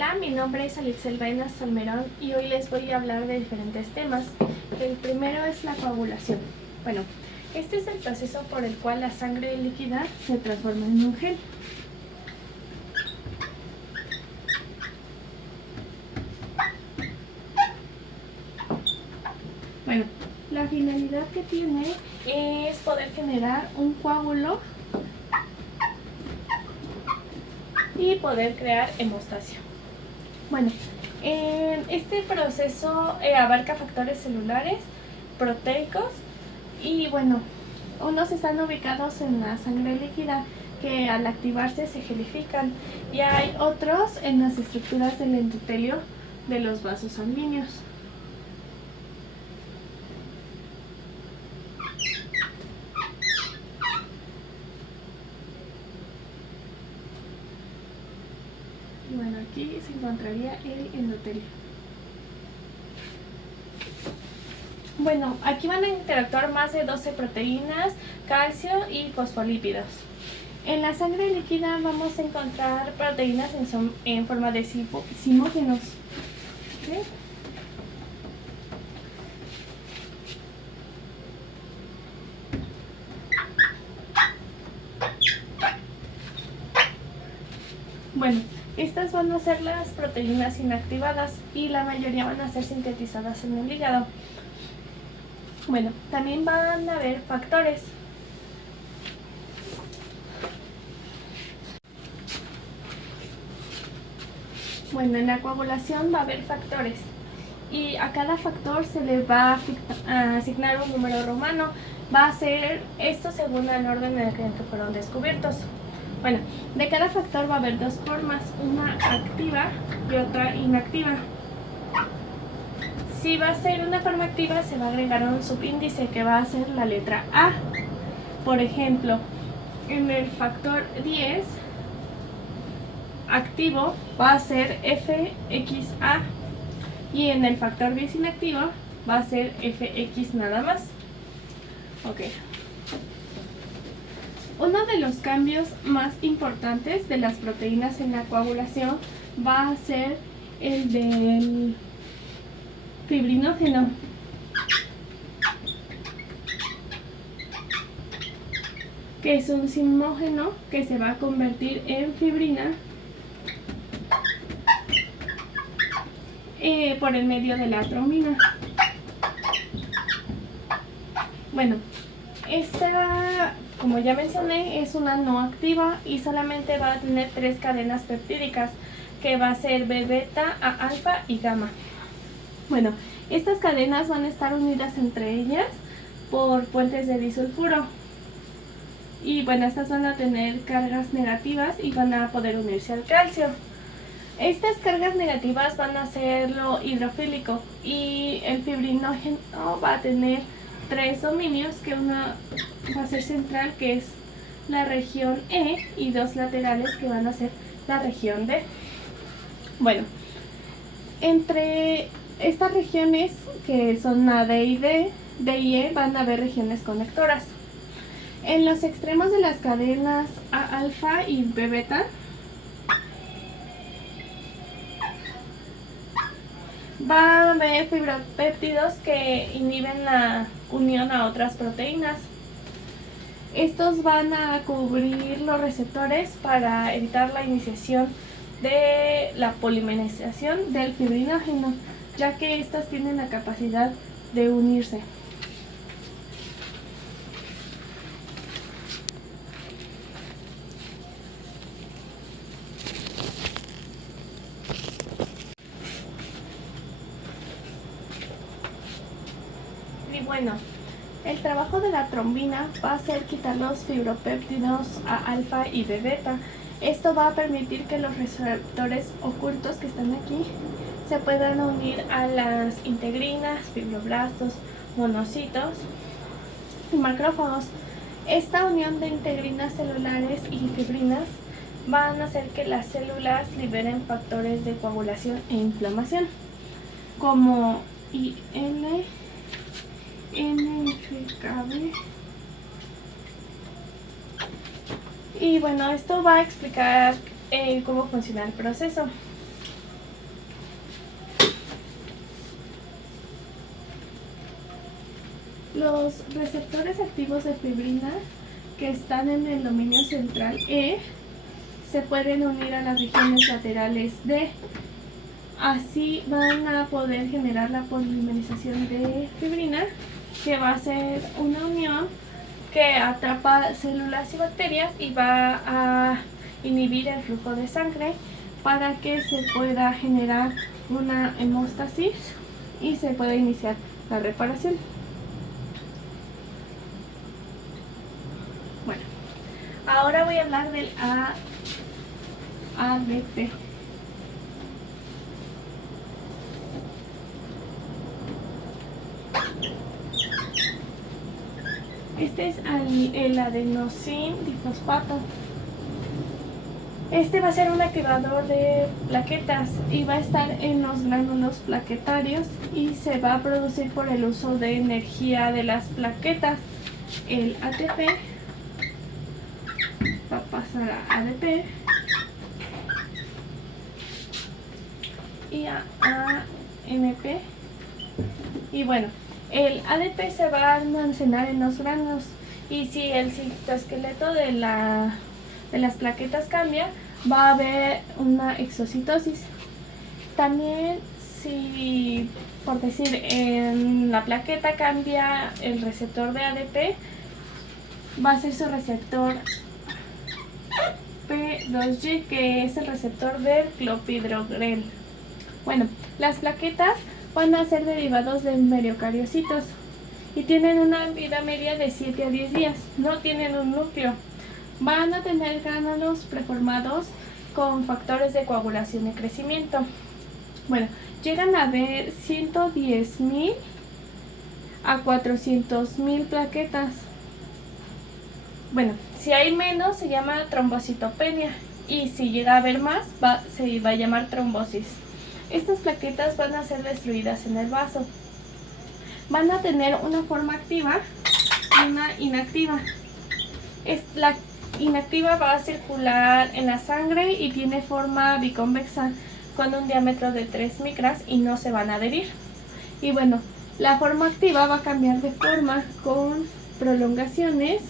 Hola, mi nombre es Alitzel Baena Salmerón y hoy les voy a hablar de diferentes temas. El primero es la coagulación. Bueno, este es el proceso por el cual la sangre líquida se transforma en un gel. Bueno, la finalidad que tiene es poder generar un coágulo y poder crear hemostasia. Bueno, este proceso abarca factores celulares, proteicos y bueno, unos están ubicados en la sangre líquida que al activarse se gelifican y hay otros en las estructuras del endotelio de los vasos sanguíneos. Y bueno, aquí se encontraría el endotelio. Bueno, aquí van a interactuar más de 12 proteínas, calcio y fosfolípidos. En la sangre líquida vamos a encontrar proteínas en forma de simógenos. ¿Sí? Bueno, estas van a ser las proteínas inactivadas y la mayoría van a ser sintetizadas en el hígado. Bueno, también van a haber factores. Bueno, en la coagulación va a haber factores y a cada factor se le va a asignar un número romano. Va a ser esto según el orden en el que fueron descubiertos. Bueno, de cada factor va a haber dos formas, una activa y otra inactiva. Si va a ser una forma activa, se va a agregar un subíndice que va a ser la letra A. Por ejemplo, en el factor 10 activo va a ser FXA y en el factor 10 inactivo va a ser FX nada más. Ok. Uno de los cambios más importantes de las proteínas en la coagulación va a ser el del fibrinógeno. Que es un simógeno que se va a convertir en fibrina por el medio de la trombina. Bueno, esta, como ya mencioné, es una no activa y solamente va a tener 3 cadenas peptídicas, que va a ser B, beta, A, alfa y gamma. Bueno, estas cadenas van a estar unidas entre ellas por puentes de disulfuro. Y bueno, estas van a tener cargas negativas y van a poder unirse al calcio. Estas cargas negativas van a ser lo hidrofílico y el fibrinógeno va a tener 3 dominios, que una va a ser central, que es la región E, y 2 laterales, que van a ser la región D. Bueno, entre estas regiones, que son la D y D y E, van a haber regiones conectoras. En los extremos de las cadenas A alfa y B beta va a haber fibropéptidos que inhiben la unión a otras proteínas. Estos van a cubrir los receptores para evitar la iniciación de la polimerización del fibrinógeno, ya que estas tienen la capacidad de unirse. Y bueno, el trabajo de la trombina va a ser quitar los fibropéptidos A alfa y B beta. Esto va a permitir que los receptores ocultos que están aquí se puedan unir a las integrinas, fibroblastos, monocitos y macrófagos. Esta unión de integrinas celulares y fibrinas van a hacer que las células liberen factores de coagulación e inflamación, como IL, NFKB. Y bueno, esto va a explicar cómo funciona el proceso. Los receptores activos de fibrina que están en el dominio central E se pueden unir a las regiones laterales D. Así van a poder generar la polimerización de fibrina, que va a ser una unión que atrapa células y bacterias y va a inhibir el flujo de sangre para que se pueda generar una hemóstasis y se pueda iniciar la reparación. Bueno, ahora voy a hablar del ADP. Este es el adenosín difosfato. Este va a ser un activador de plaquetas y va a estar en los gránulos plaquetarios y se va a producir por el uso de energía de las plaquetas. El ATP va a pasar a ADP y a AMP. Y bueno, el ADP se va a almacenar en los granos, y si el citoesqueleto de las plaquetas cambia, va a haber una exocitosis. También, si por decir en la plaqueta cambia el receptor de ADP, va a ser su receptor P2Y, que es el receptor del clopidogrel. Bueno, las plaquetas van a ser derivados de meriocariocitos y tienen una vida media de 7 a 10 días. No tienen un núcleo. Van a tener gránulos preformados con factores de coagulación y crecimiento. Bueno, llegan a haber 110.000 a 400.000 plaquetas. Bueno, si hay menos se llama trombocitopenia, y si llega a haber más se va a llamar trombosis. Estas plaquetas van a ser destruidas en el vaso. Van a tener una forma activa y una inactiva. La inactiva va a circular en la sangre y tiene forma biconvexa con un diámetro de 3 micras y no se van a adherir. Y bueno, la forma activa va a cambiar de forma con prolongaciones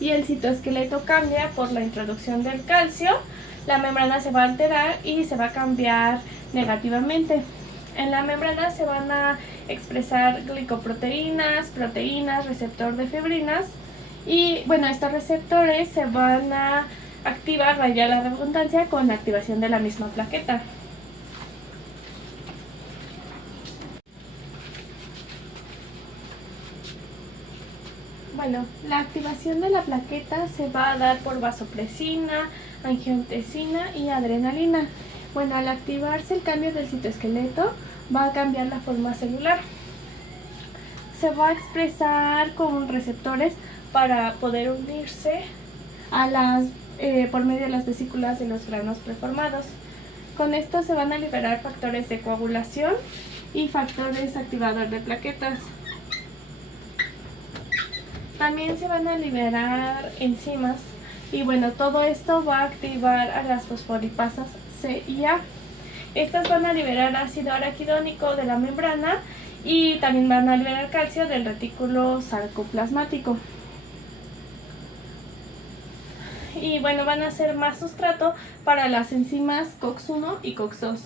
y el citoesqueleto cambia por la introducción del calcio. La membrana se va a alterar y se va a cambiar negativamente. En la membrana se van a expresar glicoproteínas, proteínas, receptor de fibrinas, y bueno, estos receptores se van a activar, vaya la redundancia, con la activación de la misma plaqueta. Bueno, la activación de la plaqueta se va a dar por vasopresina, angiotensina y adrenalina. Bueno, al activarse el cambio del citoesqueleto, va a cambiar la forma celular. Se va a expresar con receptores para poder unirse a por medio de las vesículas de los granos preformados. Con esto se van a liberar factores de coagulación y factores activador de plaquetas. También se van a liberar enzimas, y bueno, todo esto va a activar a las fosfolipasas C y A. Estas van a liberar ácido araquidónico de la membrana y también van a liberar calcio del retículo sarcoplasmático. Y bueno, van a ser más sustrato para las enzimas COX-1 y COX-2.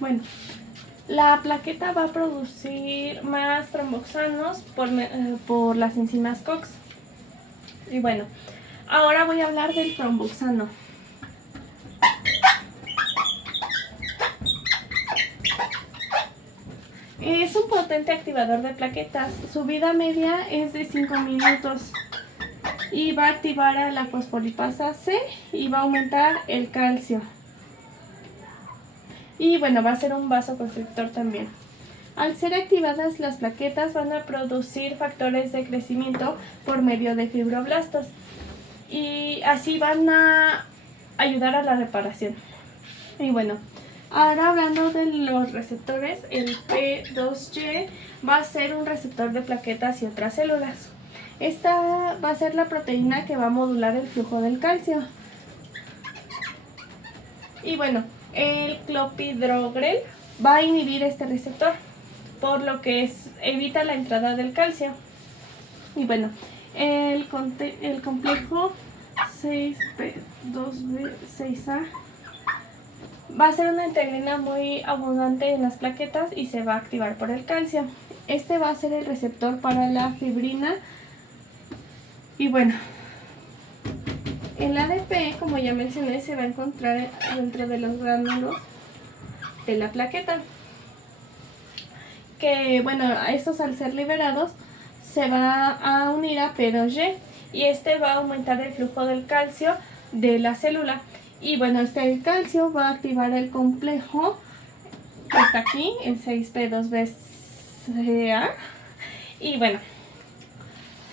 Bueno, la plaqueta va a producir más tromboxanos por las enzimas COX. Y bueno, ahora voy a hablar del tromboxano. Es un potente activador de plaquetas. Su vida media es de 5 minutos y va a activar a la fosfolipasa C y va a aumentar el calcio. Y bueno, va a ser un vasoconstrictor también. Al ser activadas, las plaquetas van a producir factores de crecimiento por medio de fibroblastos y así van a ayudar a la reparación. Y bueno, Ahora hablando de los receptores, el P2Y va a ser un receptor de plaquetas y otras células. Esta va a ser la proteína que va a modular el flujo del calcio. Y bueno, el clopidogrel va a inhibir este receptor, por lo que evita la entrada del calcio. Y bueno, el complejo 6P2B6A va a ser una integrina muy abundante en las plaquetas y se va a activar por el calcio. Este va a ser el receptor para la fibrina. Y bueno, el ADP, como ya mencioné, se va a encontrar dentro de los gránulos de la plaqueta. Que bueno, estos al ser liberados se va a unir a P2Y y este va a aumentar el flujo del calcio de la célula. Y bueno, el calcio va a activar el complejo que está aquí, el 6P2BCA. Y bueno,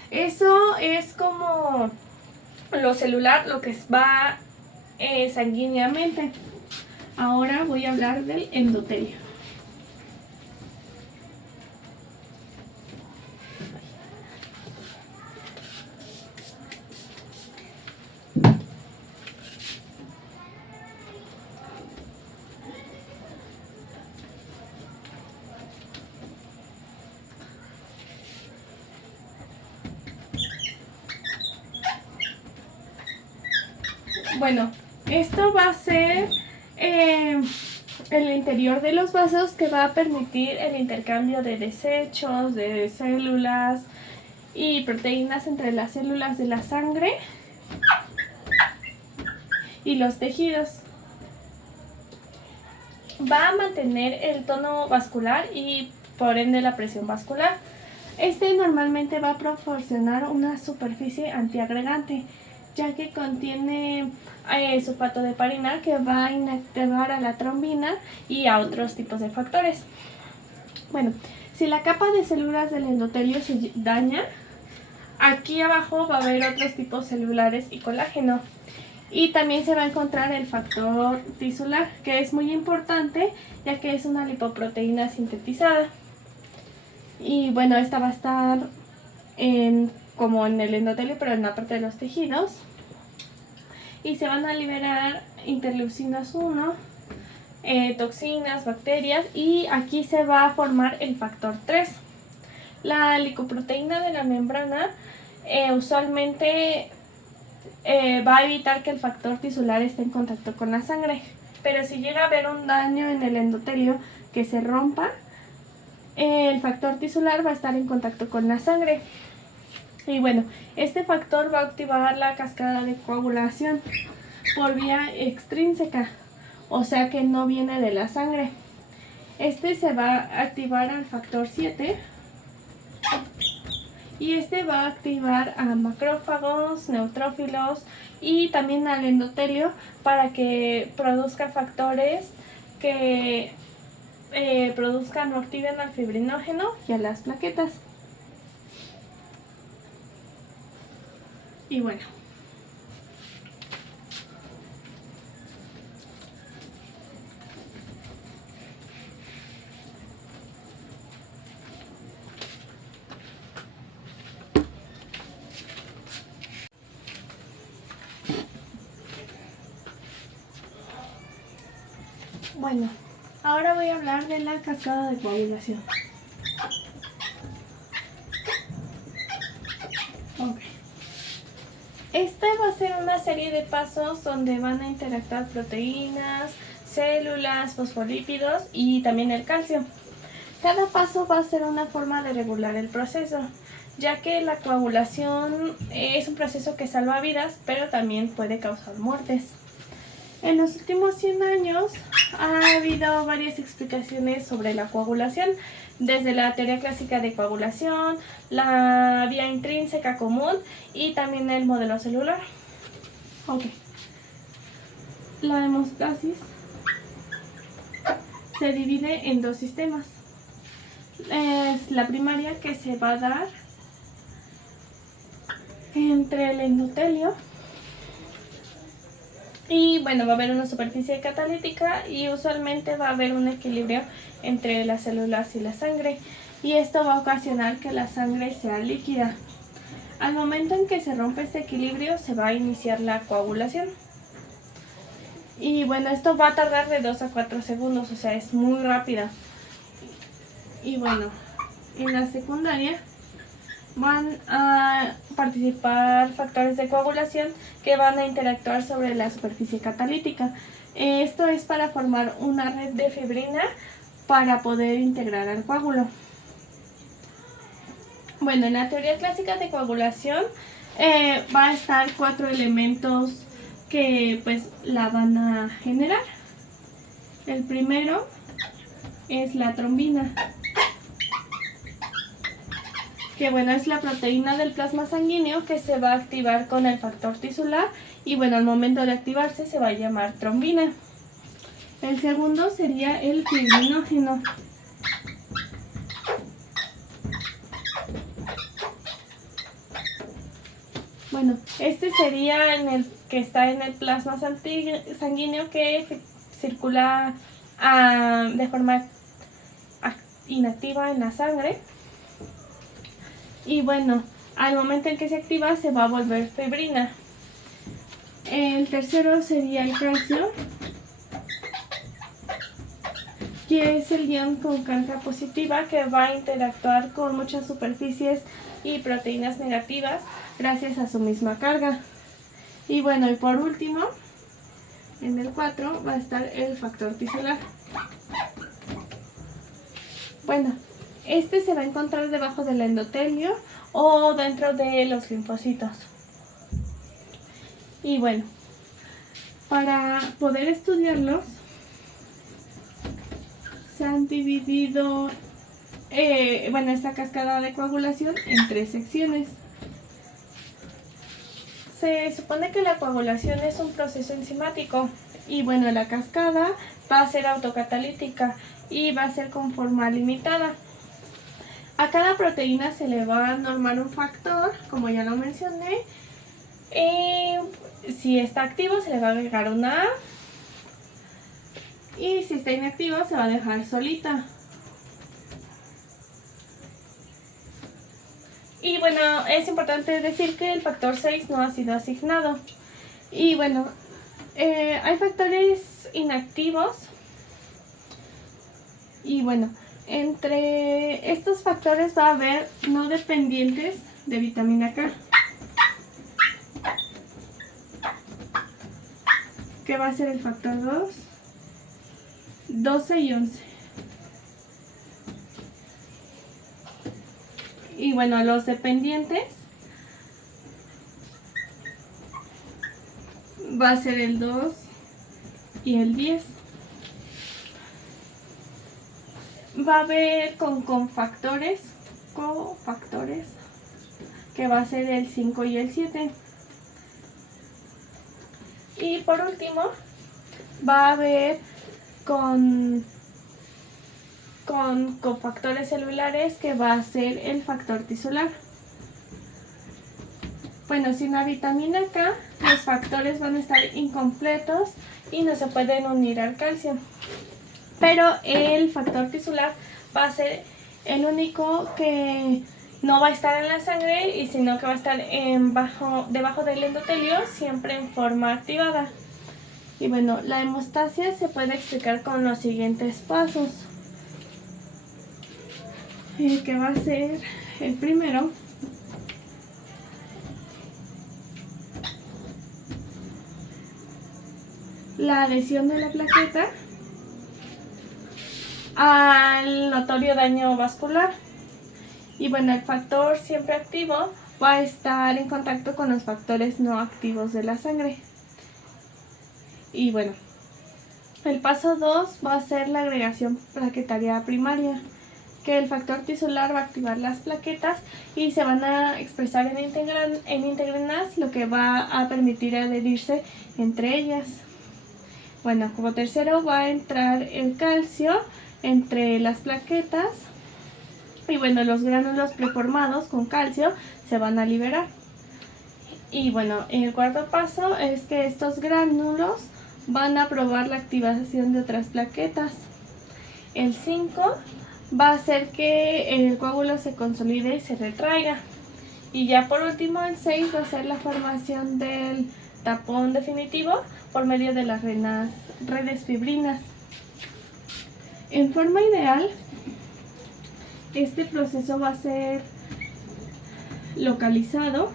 eso es como lo celular, lo que va sanguíneamente. Ahora voy a hablar del endotelio. Bueno, esto va a ser el interior de los vasos que va a permitir el intercambio de desechos, de células y proteínas entre las células de la sangre y los tejidos. Va a mantener el tono vascular y por ende la presión vascular. Este normalmente va a proporcionar una superficie antiagregante, ya que contiene sulfato de heparina que va a inactivar a la trombina y a otros tipos de factores. Bueno, si la capa de células del endotelio se daña, aquí abajo va a haber otros tipos celulares y colágeno. Y también se va a encontrar el factor tisular, que es muy importante ya que es una lipoproteína sintetizada. Y bueno, esta va a estar como en el endotelio, pero en la parte de los tejidos. Y se van a liberar interleucinas 1, toxinas, bacterias, y aquí se va a formar el factor 3. La lipoproteína de la membrana usualmente va a evitar que el factor tisular esté en contacto con la sangre. Pero si llega a haber un daño en el endotelio que se rompa, el factor tisular va a estar en contacto con la sangre. Y bueno, este factor va a activar la cascada de coagulación por vía extrínseca, o sea que no viene de la sangre. Este se va a activar al factor 7 y este va a activar a macrófagos, neutrófilos y también al endotelio para que produzca factores que produzcan o activen al fibrinógeno y a las plaquetas. Y bueno, ahora voy a hablar de la cascada de coagulación. Okay. Esta va a ser una serie de pasos donde van a interactuar proteínas, células, fosfolípidos y también el calcio. Cada paso va a ser una forma de regular el proceso, ya que la coagulación es un proceso que salva vidas, pero también puede causar muertes. En los últimos 100 años ha habido varias explicaciones sobre la coagulación, desde la teoría clásica de coagulación, la vía intrínseca común y también el modelo celular. Okay. La hemostasis se divide en dos sistemas. Es la primaria, que se va a dar entre el endotelio Y bueno, va a haber una superficie catalítica y usualmente va a haber un equilibrio entre las células y la sangre. Y esto va a ocasionar que la sangre sea líquida. Al momento en que se rompe este equilibrio, se va a iniciar la coagulación. Y bueno, esto va a tardar de 2 a 4 segundos, o sea, es muy rápida. Y bueno, en la secundaria van a participar factores de coagulación que van a interactuar sobre la superficie catalítica. Esto es para formar una red de fibrina para poder integrar al coágulo. Bueno, en la teoría clásica de coagulación va a estar 4 elementos que pues la van a generar. El primero es la trombina, que bueno, es la proteína del plasma sanguíneo que se va a activar con el factor tisular y bueno, al momento de activarse se va a llamar trombina. El segundo sería el fibrinógeno. Bueno, este sería en el que está en el plasma sanguíneo que circula de forma inactiva en la sangre. Y bueno, al momento en que se activa se va a volver fibrina. El tercero sería el calcio, que es el ion con carga positiva que va a interactuar con muchas superficies y proteínas negativas gracias a su misma carga. Y bueno, y por último, en el 4 va a estar el factor tisular. Bueno, este se va a encontrar debajo del endotelio o dentro de los linfocitos. Y bueno, para poder estudiarlos, se han dividido esta cascada de coagulación en 3 secciones. Se supone que la coagulación es un proceso enzimático y bueno, la cascada va a ser autocatalítica y va a ser con forma limitada. A cada proteína se le va a normar un factor, como ya lo mencioné. Si está activo se le va a agregar una A y si está inactivo se va a dejar solita. Y bueno, es importante decir que el factor 6 no ha sido asignado. Y bueno, hay factores inactivos. Y bueno, entre estos factores va a haber no dependientes de vitamina K, que va a ser el factor 2, 12 y 11. Y bueno, los dependientes va a ser el 2 y el 10. Va a haber con cofactores, que va a ser el 5 y el 7. Y por último, va a haber con cofactores celulares, que va a ser el factor tisular. Bueno, sin la vitamina K, los factores van a estar incompletos y no se pueden unir al calcio. Pero el factor tisular va a ser el único que no va a estar en la sangre, y sino que va a estar debajo del endotelio, siempre en forma activada. Y bueno, la hemostasia se puede explicar con los siguientes pasos. Que va a ser el primero. La adhesión de la plaqueta al notorio daño vascular. Y bueno, el factor siempre activo va a estar en contacto con los factores no activos de la sangre. Y bueno, el paso 2 va a ser la agregación plaquetaria primaria, que el factor tisular va a activar las plaquetas y se van a expresar en integrinas, lo que va a permitir adherirse entre ellas. Bueno, como tercero va a entrar el calcio entre las plaquetas y bueno, los gránulos preformados con calcio se van a liberar. Y bueno, el cuarto paso es que estos gránulos van a probar la activación de otras plaquetas. El 5 va a hacer que el coágulo se consolide y se retraiga. Y ya por último el 6 va a ser la formación del tapón definitivo por medio de las redes fibrinas. En forma ideal, este proceso va a ser localizado,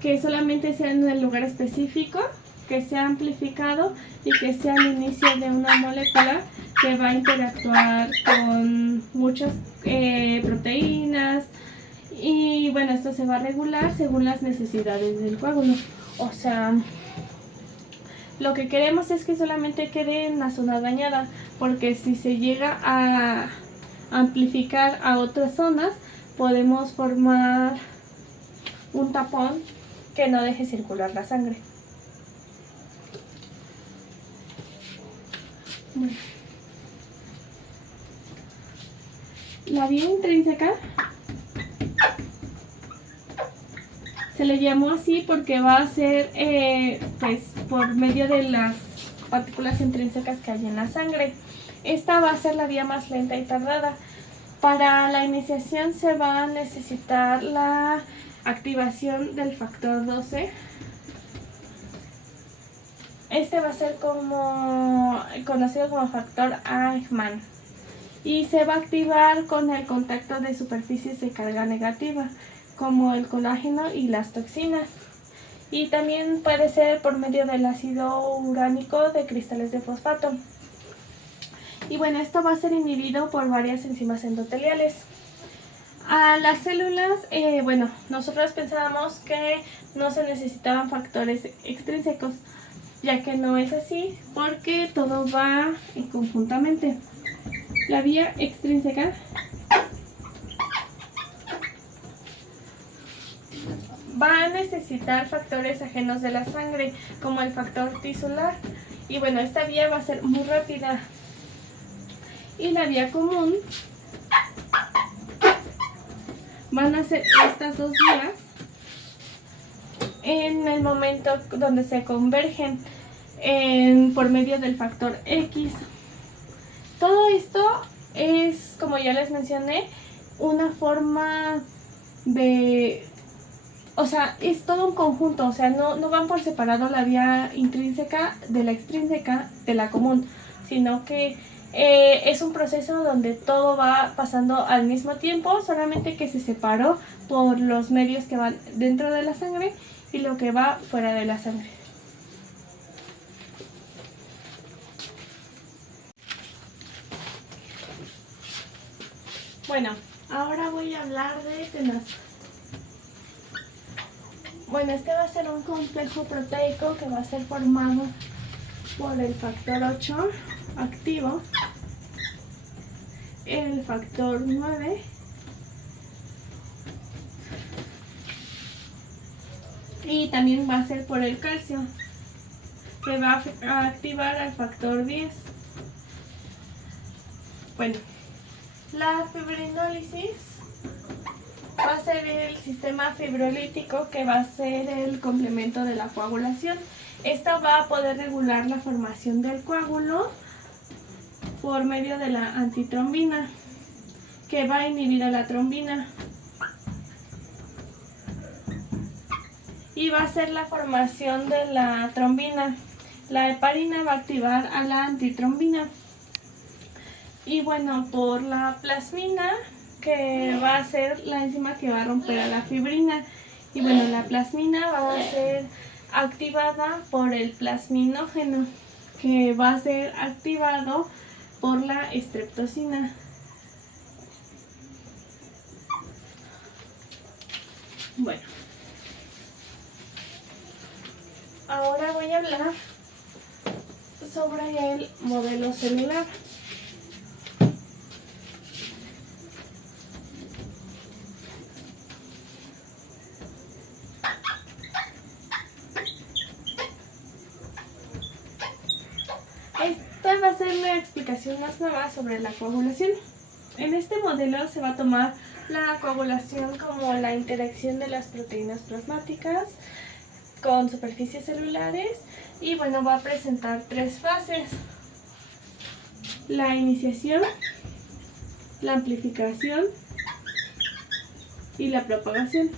que solamente sea en el lugar específico, que sea amplificado y que sea el inicio de una molécula que va a interactuar con muchas proteínas. Y bueno, esto se va a regular según las necesidades del coágulo. O sea, lo que queremos es que solamente quede en la zona dañada, porque si se llega a amplificar a otras zonas, podemos formar un tapón que no deje circular la sangre. Bueno. La vía intrínseca se le llamó así porque va a ser pues por medio de las partículas intrínsecas que hay en la sangre. Esta va a ser la vía más lenta y tardada. Para la iniciación se va a necesitar la activación del factor 12. Este va a ser conocido como factor Eichmann y se va a activar con el contacto de superficies de carga negativa, como el colágeno y las toxinas. Y también puede ser por medio del ácido uránico de cristales de fosfato. Y bueno, esto va a ser inhibido por varias enzimas endoteliales. A las células, bueno, nosotros pensábamos que no se necesitaban factores extrínsecos, ya que no es así, porque todo va conjuntamente. La vía extrínseca va a necesitar factores ajenos de la sangre, como el factor tisular. Y bueno, esta vía va a ser muy rápida. Y la vía común van a ser estas dos vías en el momento donde se convergen por medio del factor X. Todo esto es, como ya les mencioné, una forma de... O sea, es todo un conjunto, o sea, no van por separado la vía intrínseca de la extrínseca de la común, sino que es un proceso donde todo va pasando al mismo tiempo, solamente que se separó por los medios que van dentro de la sangre y lo que va fuera de la sangre. Bueno, ahora voy a hablar de tenaza. Bueno, este va a ser un complejo proteico que va a ser formado por el factor 8 activo, el factor 9 y también va a ser por el calcio, que va a activar al factor 10. Bueno, la fibrinólisis va a ser el sistema fibrolítico que va a ser el complemento de la coagulación. Esto va a poder regular la formación del coágulo por medio de la antitrombina, que va a inhibir a la trombina. Y va a ser la formación de la trombina. La heparina va a activar a la antitrombina. Y bueno, por la plasmina, que va a ser la enzima que va a romper a la fibrina. Y bueno, la plasmina va a ser activada por el plasminógeno, que va a ser activado por la estreptosina. Bueno, ahora voy a hablar sobre el modelo celular. Va a ser la explicación más nueva sobre la coagulación. En este modelo se va a tomar la coagulación como la interacción de las proteínas plasmáticas con superficies celulares y bueno, va a presentar 3 fases: la iniciación, la amplificación y la propagación.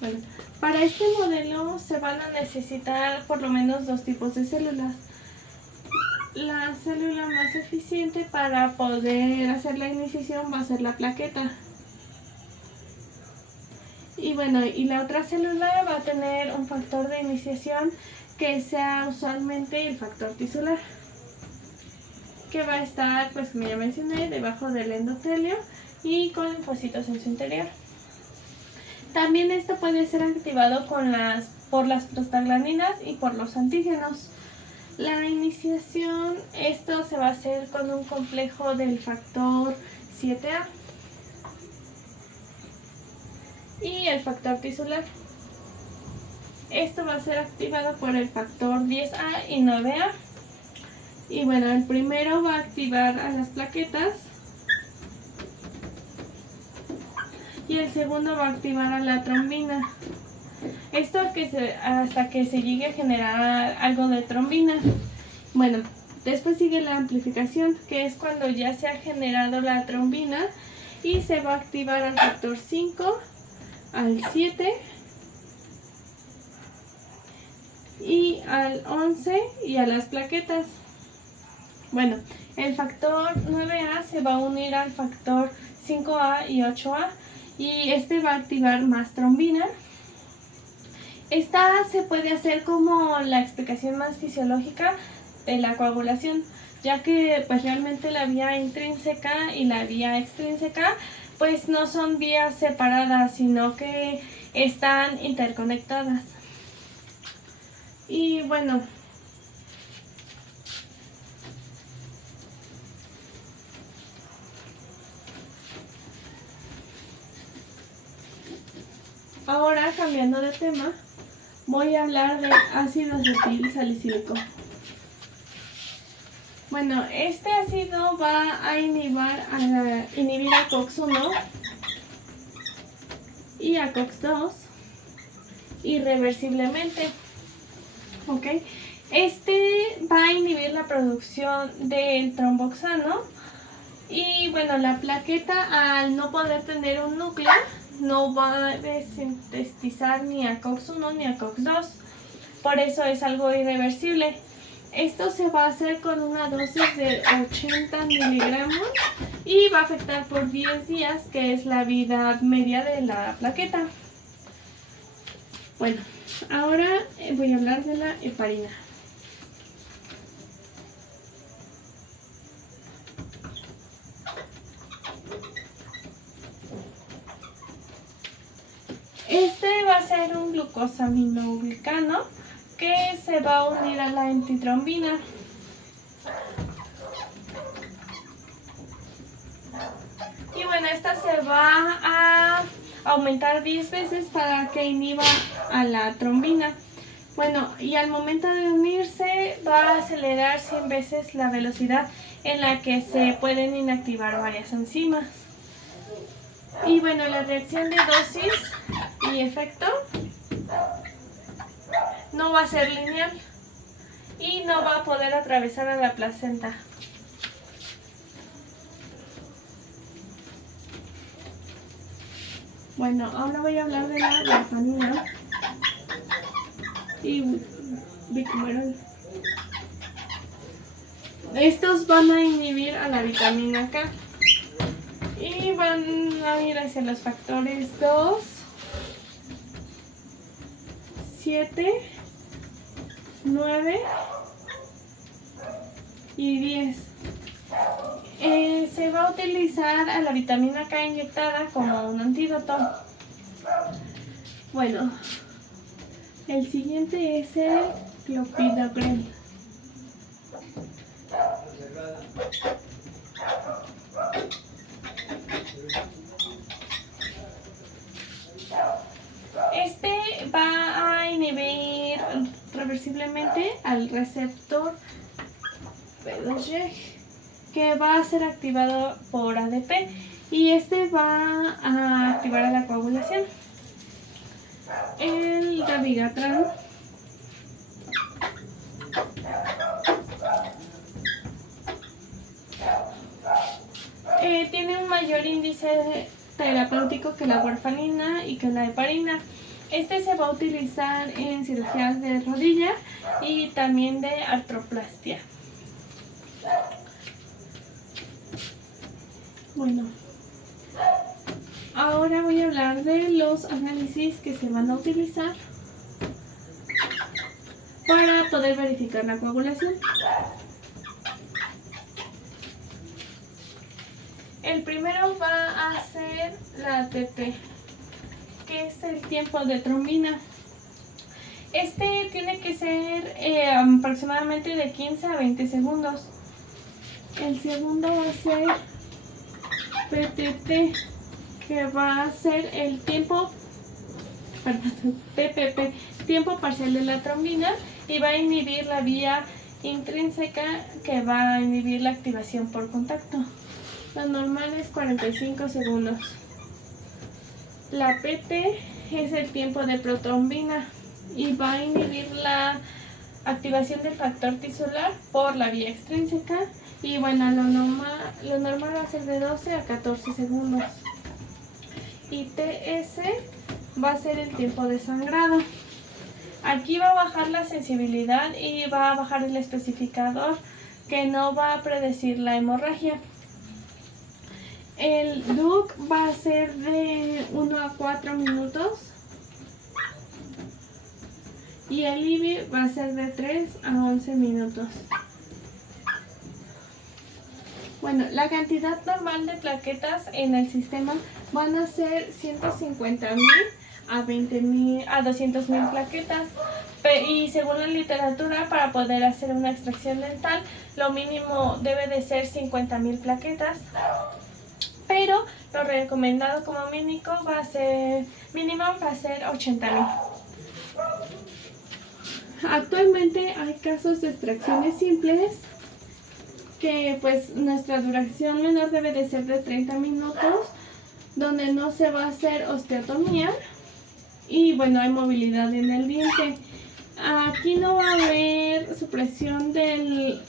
Bueno, para este modelo se van a necesitar por lo menos 2 tipos de células. La célula más eficiente para poder hacer la iniciación va a ser la plaqueta. Y bueno, y la otra célula va a tener un factor de iniciación que sea usualmente el factor tisular, que va a estar, pues como ya mencioné, debajo del endotelio y con linfocitos en su interior. También esto puede ser activado por las prostaglandinas y por los antígenos. La iniciación, esto se va a hacer con un complejo del factor 7A y el factor tisular. Esto va a ser activado por el factor 10A y 9A. Y bueno, el primero va a activar a las plaquetas y el segundo va a activar a la trombina. Esto hasta que se llegue a generar algo de trombina. Bueno, después sigue la amplificación, que es cuando ya se ha generado la trombina y se va a activar al factor 5, al 7 y al 11 y a las plaquetas. Bueno, el factor 9A se va a unir al factor 5A y 8A y este va a activar más trombina. Esta se puede hacer como la explicación más fisiológica de la coagulación, ya que pues realmente la vía intrínseca y la vía extrínseca pues no son vías separadas, sino que están interconectadas. Y bueno, ahora cambiando de tema, voy a hablar de ácido acetil salicílico. Bueno, este ácido va a inhibir a COX-1 y a COX-2 irreversiblemente. ¿Ok? Este va a inhibir la producción del tromboxano y bueno, la plaqueta, al no poder tener un núcleo, no va a desintetizar ni a COX-1 ni a COX-2. Por eso es algo irreversible. Esto se va a hacer con una dosis de 80 miligramos y va a afectar por 10 días, que es la vida media de la plaqueta. Bueno, ahora voy a hablar de la heparina. Este va a ser un glucosaminoglicano que se va a unir a la antitrombina. Y bueno, esta se va a aumentar 10 veces para que inhiba a la trombina. Bueno, y al momento de unirse va a acelerar 100 veces la velocidad en la que se pueden inactivar varias enzimas. Y bueno, la reacción de dosis y efecto no va a ser lineal y no va a poder atravesar a la placenta. Bueno, ahora voy a hablar de la warfarina y bicumerol. Estos van a inhibir a la vitamina K y van a ir hacia los factores 2, 7, 9 y 10. Se va a utilizar a la vitamina K inyectada como un antídoto. Bueno, el siguiente es el clopidogrel. Este va a inhibir reversiblemente al receptor P2G, que va a ser activado por ADP y este va a activar a la coagulación. El dabigatran tiene un mayor índice terapéutico que la warfarina y que la heparina. Este se va a utilizar en cirugías de rodilla y también de artroplastia. Bueno, ahora voy a hablar de los análisis que se van a utilizar para poder verificar la coagulación. El primero va a ser la TT, que es el tiempo de trombina. Este tiene que ser aproximadamente de 15 a 20 segundos. El segundo va a ser PPP, que va a ser el tiempo, PPP, tiempo parcial de la trombina, y va a inhibir la vía intrínseca que va a inhibir la activación por contacto. Lo normal es 45 segundos. La PT es el tiempo de protrombina y va a inhibir la activación del factor tisular por la vía extrínseca. Y bueno, lo normal va a ser de 12 a 14 segundos. Y TS va a ser el tiempo de sangrado. Aquí va a bajar la sensibilidad y va a bajar el especificador, que no va a predecir la hemorragia. El DUC va a ser de 1 a 4 minutos y el IBI va a ser de 3 a 11 minutos. Bueno, la cantidad normal de plaquetas en el sistema van a ser 150,000 a 20,000 a 200,000 plaquetas. Y según la literatura, para poder hacer una extracción dental, lo mínimo debe de ser 50,000 plaquetas. Pero lo recomendado como mínimo va a ser 80,000. Actualmente hay casos de extracciones simples que pues nuestra duración menor debe de ser de 30 minutos, donde no se va a hacer osteotomía y bueno, hay movilidad en el diente. Aquí no va a haber supresión del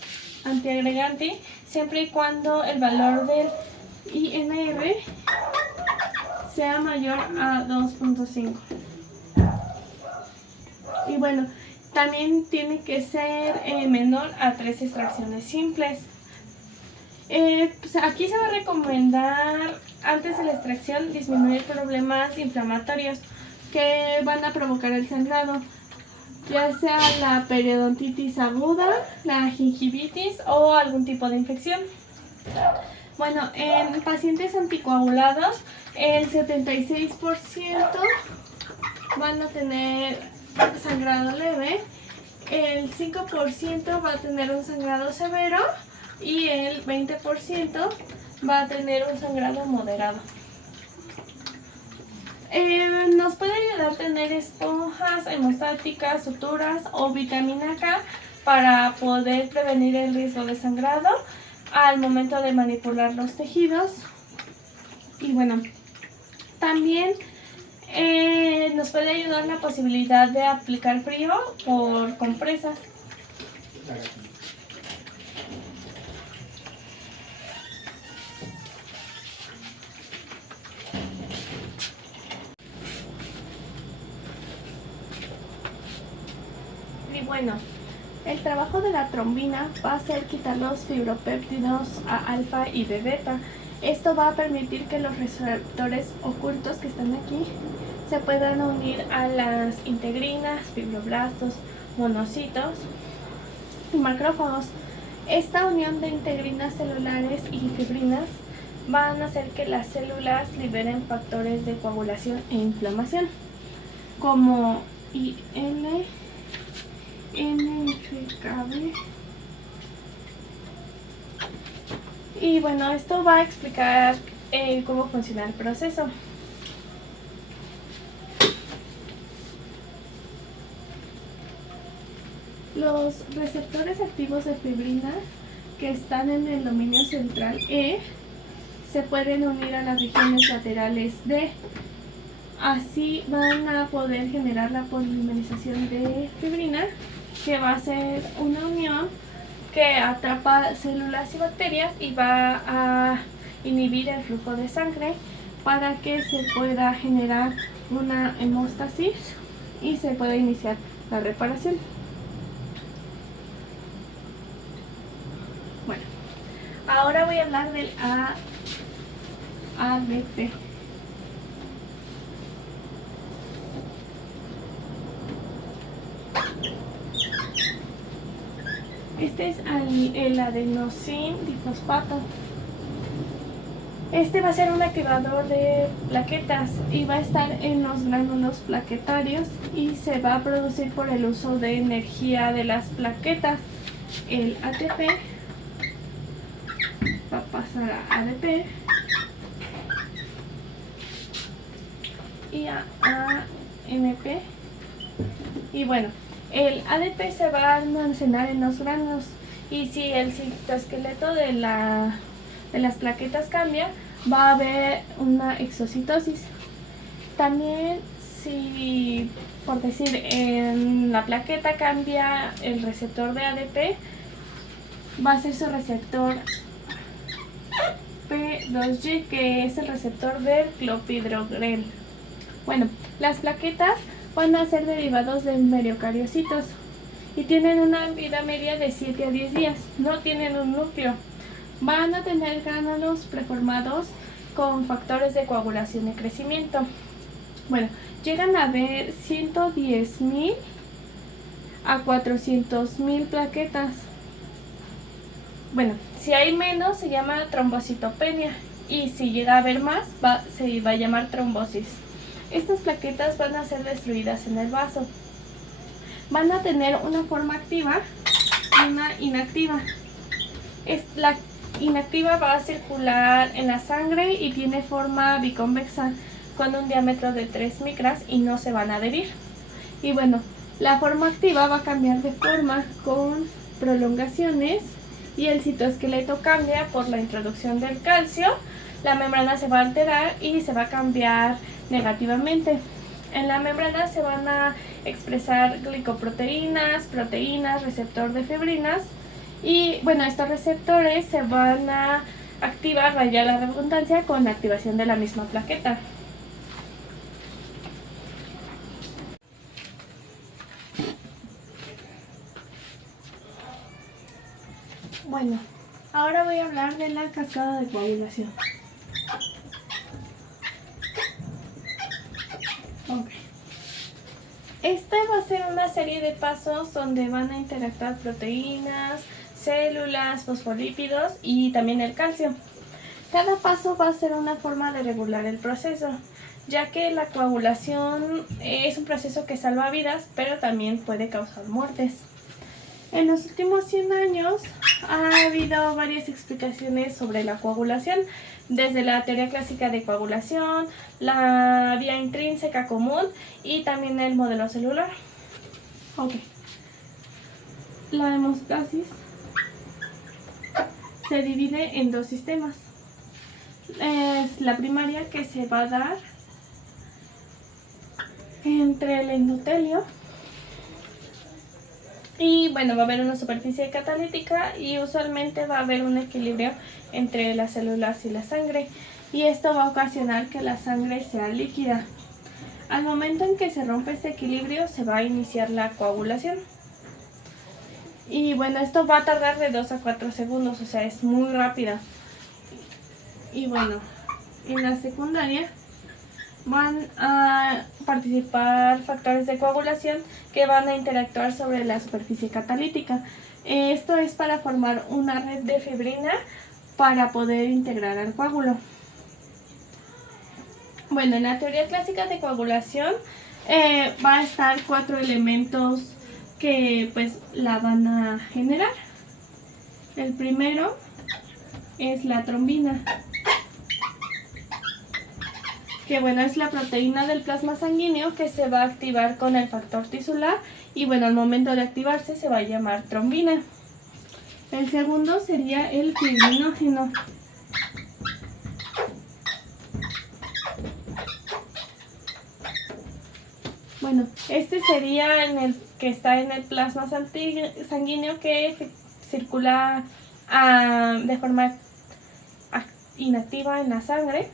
antiagregante siempre y cuando el valor del INR sea mayor a 2.5. Y bueno, también tiene que ser menor a 3 extracciones simples. Pues aquí se va a recomendar antes de la extracción disminuir problemas inflamatorios que van a provocar el sangrado, ya sea la periodontitis aguda, la gingivitis o algún tipo de infección. Bueno, en pacientes anticoagulados, el 76% van a tener sangrado leve, el 5% va a tener un sangrado severo y el 20% va a tener un sangrado moderado. Nos puede ayudar a tener esponjas hemostáticas, suturas o vitamina K para poder prevenir el riesgo de sangrado al momento de manipular los tejidos. Y bueno, también nos puede ayudar la posibilidad de aplicar frío por compresas. Y bueno, el trabajo de la trombina va a ser quitar los fibropéptidos a alfa y de beta. Esto va a permitir que los receptores ocultos que están aquí se puedan unir a las integrinas, fibroblastos, monocitos y macrófagos. Esta unión de integrinas celulares y fibrinas van a hacer que las células liberen factores de coagulación e inflamación, como IL, NFKB. Y bueno, esto va a explicar cómo funciona el proceso. Los receptores activos de fibrina que están en el dominio central E se pueden unir a las regiones laterales D. Así van a poder generar la polimerización de fibrina, que va a ser una unión que atrapa células y bacterias y va a inhibir el flujo de sangre para que se pueda generar una hemóstasis y se pueda iniciar la reparación. Bueno, ahora voy a hablar del ADP. Este es el adenosín difosfato. Este va a ser un activador de plaquetas y va a estar en los gránulos plaquetarios y se va a producir por el uso de energía de las plaquetas. El ATP va a pasar a ADP y a AMP. Y bueno, el ADP se va a almacenar en los granos y si el citoesqueleto de las plaquetas cambia, va a haber una exocitosis. También si, por decir, en la plaqueta cambia el receptor de ADP, va a ser su receptor P2G, que es el receptor del clopidogrel. Bueno, las plaquetas van a ser derivados de meriocariocitos y tienen una vida media de 7 a 10 días. No tienen un núcleo. Van a tener gránulos preformados con factores de coagulación y crecimiento. Bueno, llegan a haber 110.000 a 400.000 plaquetas. Bueno, si hay menos se llama trombocitopenia y si llega a haber más se va a llamar trombosis. Estas plaquetas van a ser destruidas en el vaso. Van a tener una forma activa y una inactiva. La inactiva va a circular en la sangre y tiene forma biconvexa con un diámetro de 3 micras y no se van a adherir. Y bueno, la forma activa va a cambiar de forma con prolongaciones y el citoesqueleto cambia por la introducción del calcio. La membrana se va a alterar y se va a cambiar negativamente. En la membrana se van a expresar glicoproteínas, proteínas, receptor de fibrinas y bueno, estos receptores se van a activar, vaya la redundancia, con la activación de la misma plaqueta. Bueno, ahora voy a hablar de la cascada de coagulación. Okay. Esta va a ser una serie de pasos donde van a interactuar proteínas, células, fosfolípidos y también el calcio. Cada paso va a ser una forma de regular el proceso, ya que la coagulación es un proceso que salva vidas, pero también puede causar muertes. En los últimos 100 años ha habido varias explicaciones sobre la coagulación, desde la teoría clásica de coagulación, la vía intrínseca común y también el modelo celular. Okay. La hemostasis se divide en dos sistemas. Es la primaria, que se va a dar entre el endotelio y bueno, va a haber una superficie catalítica y usualmente va a haber un equilibrio entre las células y la sangre y esto va a ocasionar que la sangre sea líquida. Al momento en que se rompe este equilibrio se va a iniciar la coagulación y bueno, esto va a tardar de 2 a 4 segundos, o sea, es muy rápida. Y bueno, en la secundaria van a participar factores de coagulación que van a interactuar sobre la superficie catalítica. Esto es para formar una red de fibrina para poder integrar al coágulo. Bueno, en la teoría clásica de coagulación va a estar 4 elementos que pues la van a generar. El primero es la trombina, que bueno, es la proteína del plasma sanguíneo que se va a activar con el factor tisular y bueno, al momento de activarse se va a llamar trombina. El segundo sería el fibrinógeno. Bueno, este sería en el que está en el plasma sanguíneo que circula de forma inactiva en la sangre.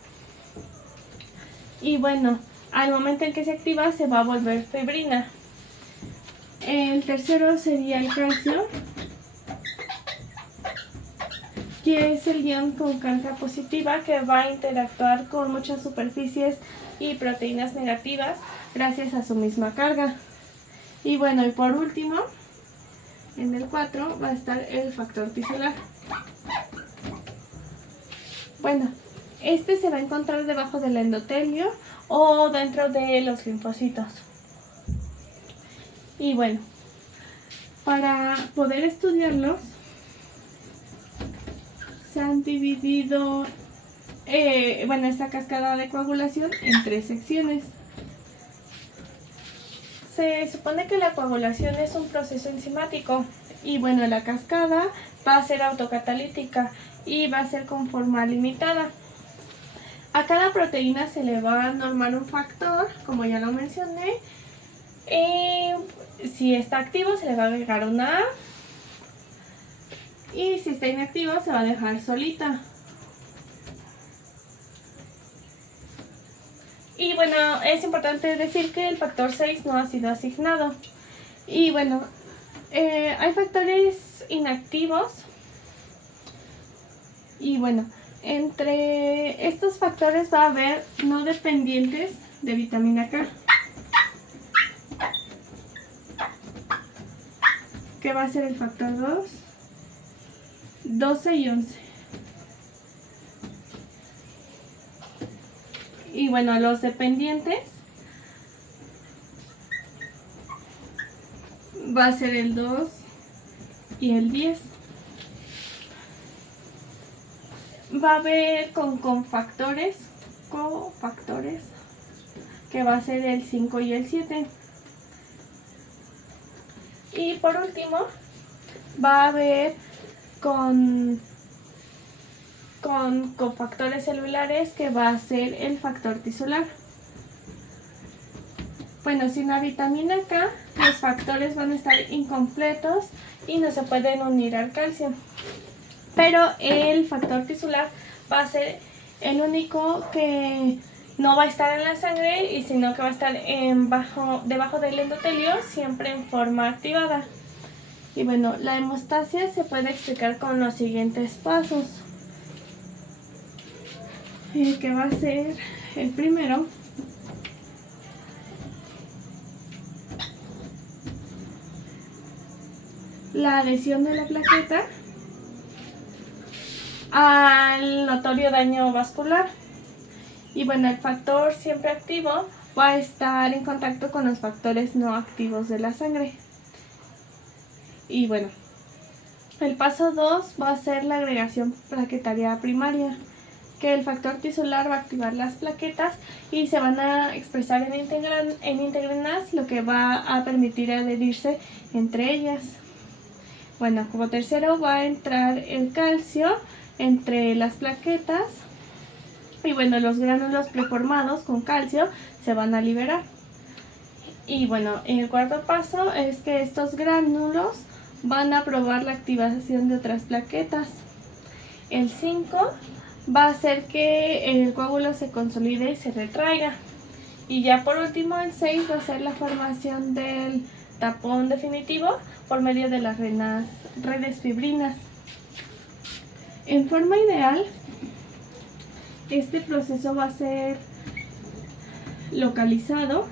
Y bueno, al momento en que se activa se va a volver fibrina. El tercero sería el calcio, que es el ion con carga positiva que va a interactuar con muchas superficies y proteínas negativas gracias a su misma carga. Y bueno, y por último, en el 4 va a estar el factor tisular. Bueno, este se va a encontrar debajo del endotelio o dentro de los linfocitos. Y bueno, para poder estudiarlos, se han dividido esta cascada de coagulación en 3 secciones. Se supone que la coagulación es un proceso enzimático y bueno, la cascada va a ser autocatalítica y va a ser con forma limitada. A cada proteína se le va a normar un factor, como ya lo mencioné. Si está activo se le va a agregar una A y si está inactivo se va a dejar solita. Y bueno, es importante decir que el factor 6 no ha sido asignado. Y bueno, hay factores inactivos. Y bueno, entre estos factores va a haber no dependientes de vitamina K, que va a ser el factor 2, 12 y 11. Y bueno, los dependientes va a ser el 2 y el 10. Va a haber cofactores, que va a ser el 5 y el 7. Y por último, va a haber con cofactores celulares, que va a ser el factor tisular. Bueno, sin la vitamina K, los factores van a estar incompletos y no se pueden unir al calcio. Pero el factor tisular va a ser el único que no va a estar en la sangre, y sino que va a estar debajo del endotelio, siempre en forma activada. Y bueno, la hemostasia se puede explicar con los siguientes pasos. Que va a ser el primero. La adhesión de la plaqueta al notorio daño vascular. Y bueno, el factor siempre activo va a estar en contacto con los factores no activos de la sangre. Y bueno, el paso 2 va a ser la agregación plaquetaria primaria, que el factor tisular va a activar las plaquetas y se van a expresar en integrinas, lo que va a permitir adherirse entre ellas. Bueno, como tercero va a entrar el calcio entre las plaquetas, y bueno, los gránulos preformados con calcio se van a liberar. Y bueno, el cuarto paso es que estos gránulos van a probar la activación de otras plaquetas. El 5 va a hacer que el coágulo se consolide y se retraiga. Y ya por último, el 6 va a ser la formación del tapón definitivo por medio de las redes fibrinas. En forma ideal, este proceso va a ser localizado,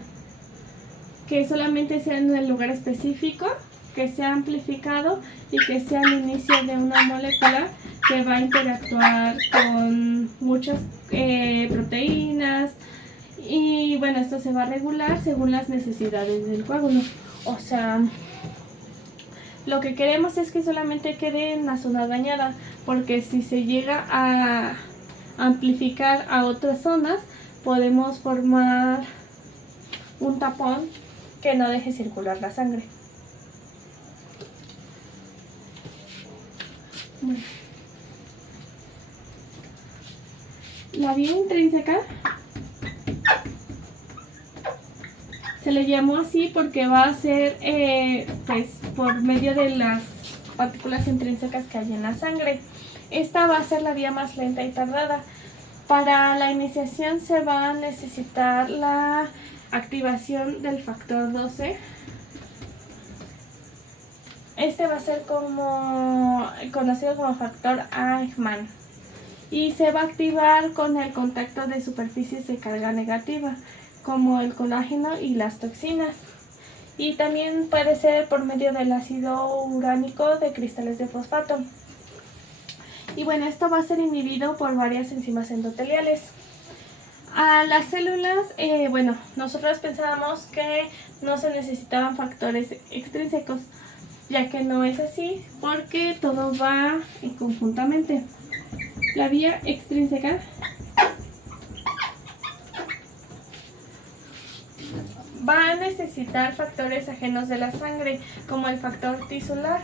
que solamente sea en el lugar específico, que sea amplificado y que sea el inicio de una molécula que va a interactuar con muchas proteínas. Y bueno, esto se va a regular según las necesidades del coágulo. O sea, lo que queremos es que solamente quede en la zona dañada, porque si se llega a amplificar a otras zonas, podemos formar un tapón que no deje circular la sangre. Bueno. La vía intrínseca se le llamó así porque va a ser pues por medio de las partículas intrínsecas que hay en la sangre. Esta va a ser la vía más lenta y tardada. Para la iniciación se va a necesitar la activación del factor 12. Este va a ser conocido como factor Eichmann y se va a activar con el contacto de superficies de carga negativa, como el colágeno y las toxinas. Y también puede ser por medio del ácido uránico de cristales de fosfato. Y bueno, esto va a ser inhibido por varias enzimas endoteliales. A las células, bueno, nosotros pensábamos que no se necesitaban factores extrínsecos, ya que no es así, porque todo va conjuntamente. La vía extrínseca va a necesitar factores ajenos de la sangre, como el factor tisular.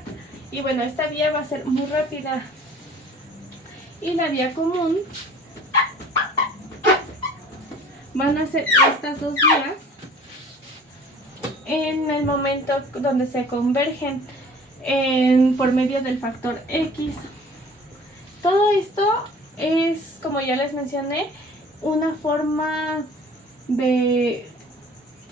Y bueno, esta vía va a ser muy rápida. Y la vía común van a ser estas dos vías en el momento donde se convergen por medio del factor X. Todo esto es, como ya les mencioné, una forma de...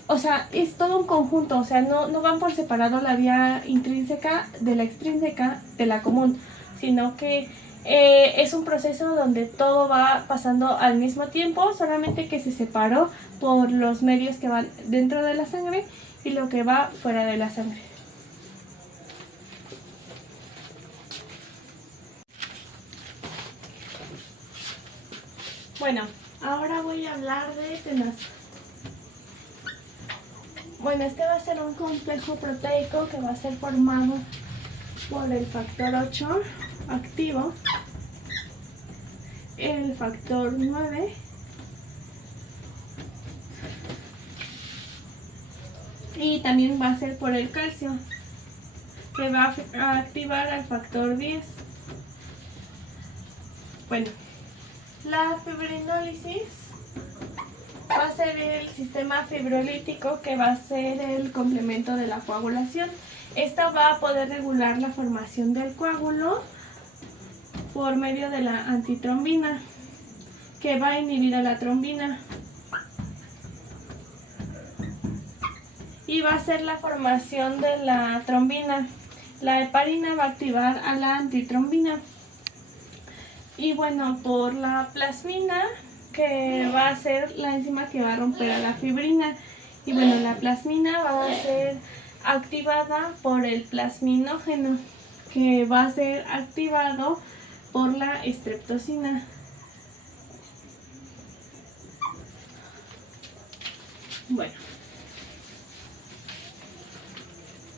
O sea, es todo un conjunto, o sea, no van por separado la vía intrínseca de la extrínseca de la común, sino que es un proceso donde todo va pasando al mismo tiempo, solamente que se separó por los medios que van dentro de la sangre y lo que va fuera de la sangre. Bueno, ahora voy a hablar de tenaza. Bueno, este va a ser un complejo proteico que va a ser formado por el factor 8 activo, el factor 9 y también va a ser por el calcio, que va a activar al factor 10. Bueno, la fibrinólisis va a ser el sistema fibrolítico que va a ser el complemento de la coagulación. Esta va a poder regular la formación del coágulo por medio de la antitrombina, que va a inhibir a la trombina. Y va a ser la formación de la trombina. La heparina va a activar a la antitrombina. Y bueno, por la plasmina, que va a ser la enzima que va a romper a la fibrina. Y bueno, la plasmina va a ser activada por el plasminógeno, que va a ser activado por la estreptosina. Bueno,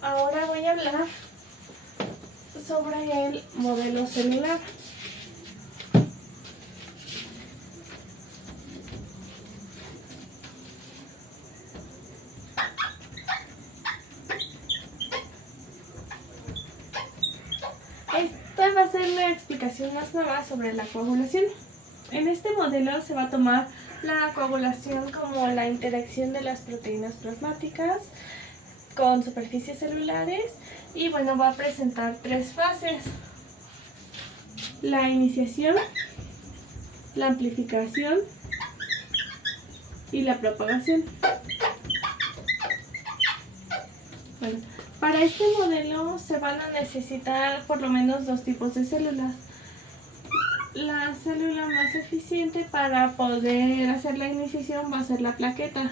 ahora voy a hablar sobre el modelo celular. Esta va a ser la explicación más nueva sobre la coagulación. En este modelo se va a tomar la coagulación como la interacción de las proteínas plasmáticas con superficies celulares y bueno, va a presentar tres fases: la iniciación, la amplificación y la propagación. Bueno, para este modelo se van a necesitar por lo menos dos tipos de células. La célula más eficiente para poder hacer la iniciación va a ser la plaqueta.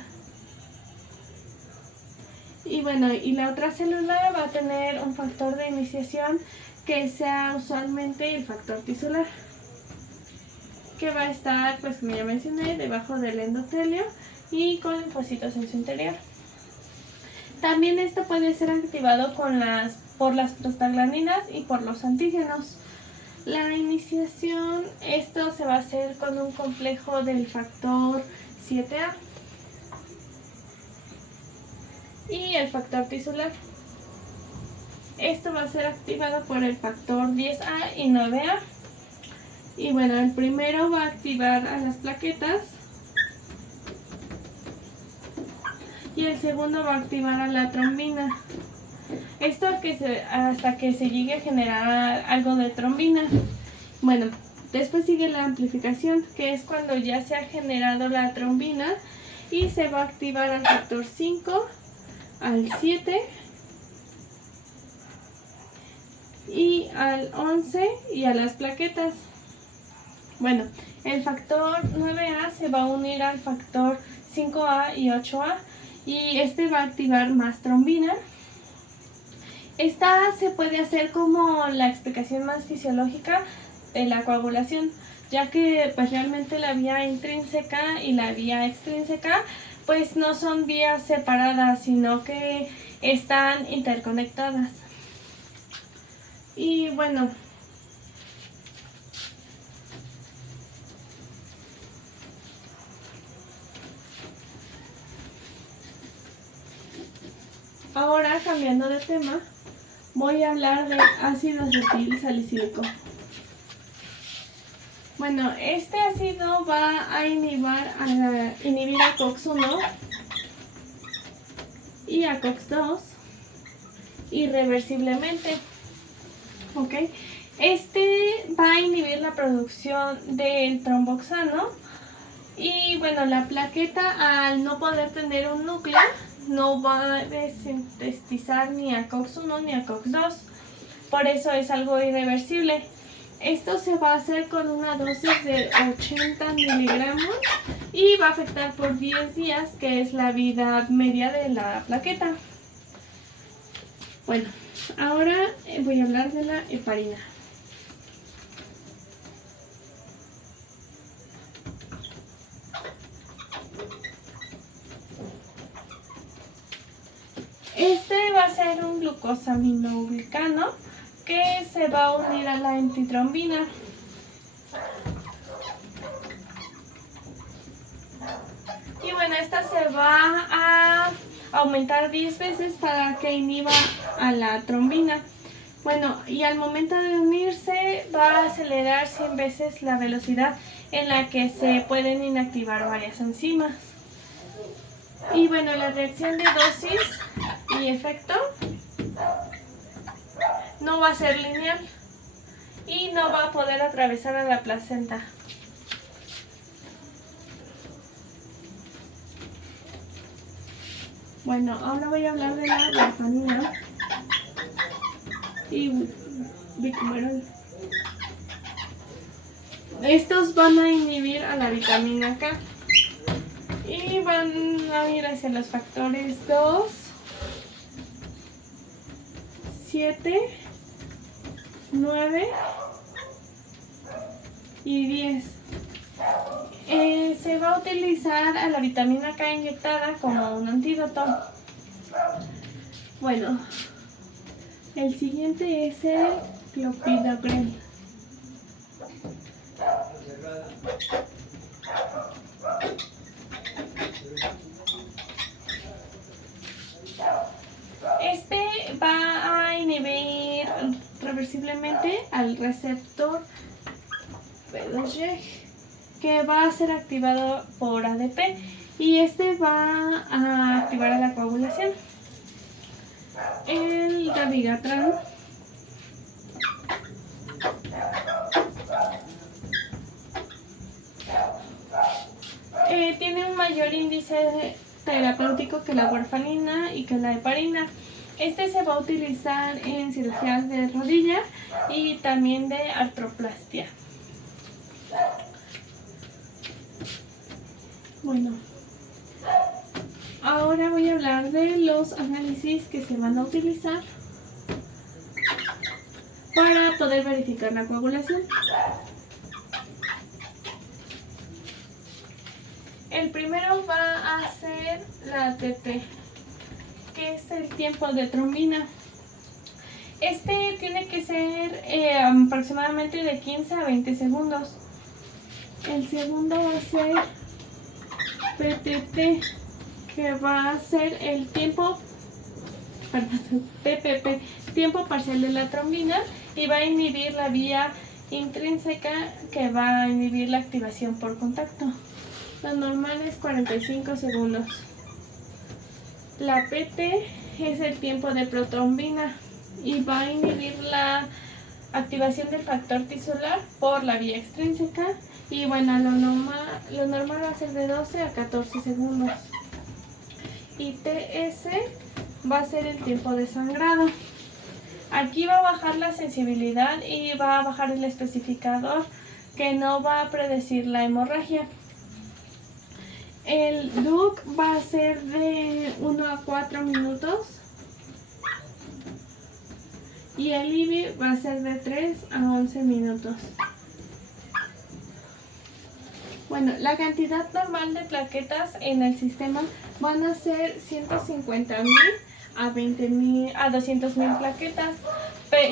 Y bueno, y la otra célula va a tener un factor de iniciación que sea usualmente el factor tisular, que va a estar, pues como ya mencioné, debajo del endotelio y con linfocitos en su interior. También esto puede ser activado por las prostaglandinas y por los antígenos. La iniciación, esto se va a hacer con un complejo del factor 7A y el factor tisular. Esto va a ser activado por el factor 10A y 9A. Y bueno, el primero va a activar a las plaquetas y el segundo va a activar a la trombina. Esto hasta que se llegue a generar algo de trombina. Bueno, después sigue la amplificación, que es cuando ya se ha generado la trombina y se va a activar al factor 5, al 7 y al 11 y a las plaquetas. Bueno, el factor 9A se va a unir al factor 5A y 8A y este va a activar más trombina. Esta se puede hacer como la explicación más fisiológica de la coagulación, ya que pues realmente la vía intrínseca y la vía extrínseca pues no son vías separadas, sino que están interconectadas. Y bueno, ahora cambiando de tema, voy a hablar de ácido acetil salicílico. Bueno, este ácido va a inhibir a COX-1 y a COX-2 irreversiblemente. ¿Ok? Este va a inhibir la producción del tromboxano y bueno, la plaqueta al no poder tener un núcleo no va a desintetizar ni a COX-1 ni a COX-2, por eso es algo irreversible. Esto se va a hacer con una dosis de 80 miligramos y va a afectar por 10 días, que es la vida media de la plaqueta. Bueno, ahora voy a hablar de la heparina. Este va a ser un glucosaminoglicano que se va a unir a la antitrombina. Y bueno, esta se va a aumentar 10 veces para que inhiba a la trombina. Bueno, y al momento de unirse va a acelerar 100 veces la velocidad en la que se pueden inactivar varias enzimas. Y bueno, la reacción de dosis y efecto no va a ser lineal y no va a poder atravesar a la placenta. Bueno, ahora voy a hablar de la warfarina y bicamerol. Estos van a inhibir a la vitamina K y van a ir hacia los factores 2, 7, 9 y 10. Se va a utilizar a la vitamina K inyectada como un antídoto. Bueno, el siguiente es el clopidogrel. Este va a inhibir reversiblemente al receptor PDG, que va a ser activado por ADP y este va a activar a la coagulación. El dabigatran tiene un mayor índice terapéutico que la warfarina y que la heparina. Este se va a utilizar en cirugías de rodilla y también de artroplastia. Bueno, ahora voy a hablar de los análisis que se van a utilizar para poder verificar la coagulación. El primero va a ser la TT, que es el tiempo de trombina. Este tiene que ser aproximadamente de 15 a 20 segundos. El segundo va a ser PTT, que va a ser el tiempo perdón, TPP, tiempo parcial de la trombina, y va a inhibir la vía intrínseca que va a inhibir la activación por contacto. Lo normal es 45 segundos. La PT es el tiempo de protrombina y va a inhibir la activación del factor tisular por la vía extrínseca, y bueno, lo normal va a ser de 12 a 14 segundos. Y TS va a ser el tiempo de sangrado. Aquí va a bajar la sensibilidad y va a bajar el especificador, que no va a predecir la hemorragia. El DUC va a ser de 1 a 4 minutos y el IBI va a ser de 3 a 11 minutos. Bueno, la cantidad normal de plaquetas en el sistema van a ser 150,000 a 20,000 a 200,000 plaquetas.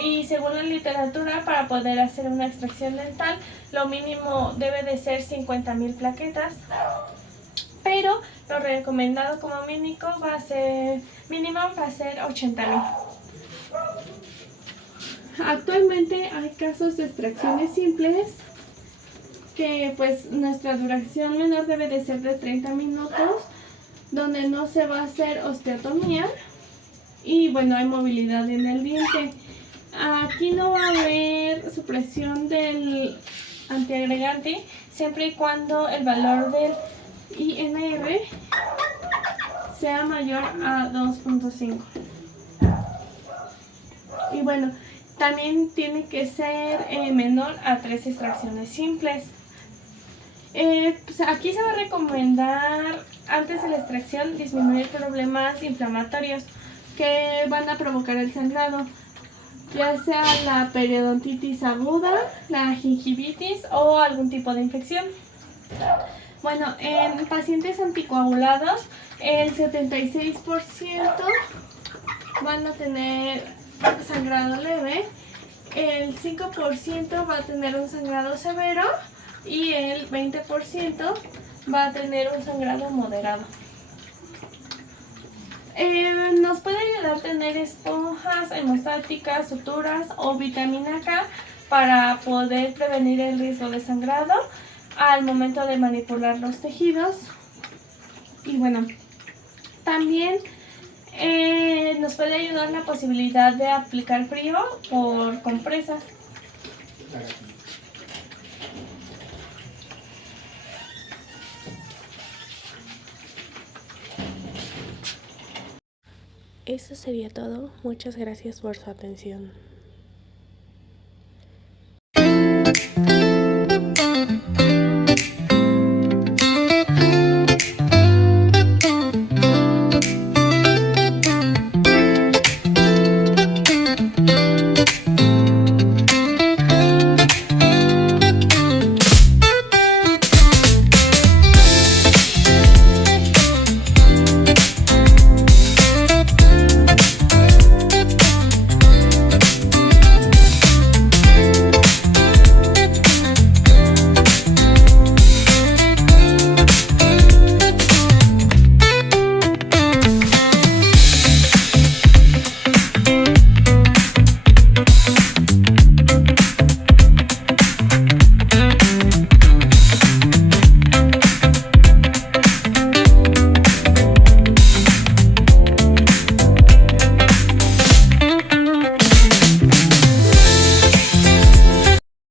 Y según la literatura, para poder hacer una extracción dental, lo mínimo debe de ser 50,000 plaquetas. Pero lo recomendado como mínimo va a ser 80,000. Actualmente hay casos de extracciones simples que pues nuestra duración menor debe de ser de 30 minutos, donde no se va a hacer osteotomía y bueno, hay movilidad en el diente. Aquí no va a haber supresión del antiagregante siempre y cuando el valor del INR sea mayor a 2.5. Y bueno, también tiene que ser menor a 3 extracciones simples. Pues aquí se va a recomendar antes de la extracción disminuir problemas inflamatorios que van a provocar el sangrado, ya sea la periodontitis aguda, la gingivitis o algún tipo de infección. Bueno, en pacientes anticoagulados, el 76% van a tener sangrado leve, el 5% va a tener un sangrado severo y el 20% va a tener un sangrado moderado. Nos puede ayudar a tener esponjas hemostáticas, suturas o vitamina K para poder prevenir el riesgo de sangrado al momento de manipular los tejidos. Y bueno, también nos puede ayudar la posibilidad de aplicar frío por compresas. Eso sería todo. Muchas gracias por su atención.